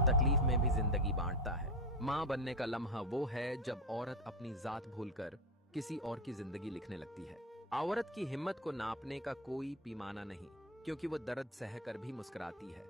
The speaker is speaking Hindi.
तकलीफ में भी जिंदगी बांटता है। माँ बनने का लम्हा वो है जब औरत अपनी जात भूलकर किसी और की जिंदगी लिखने लगती है। औरत की हिम्मत को नापने का कोई पैमाना नहीं, क्योंकि वो दर्द सहकर भी मुस्कुराती है।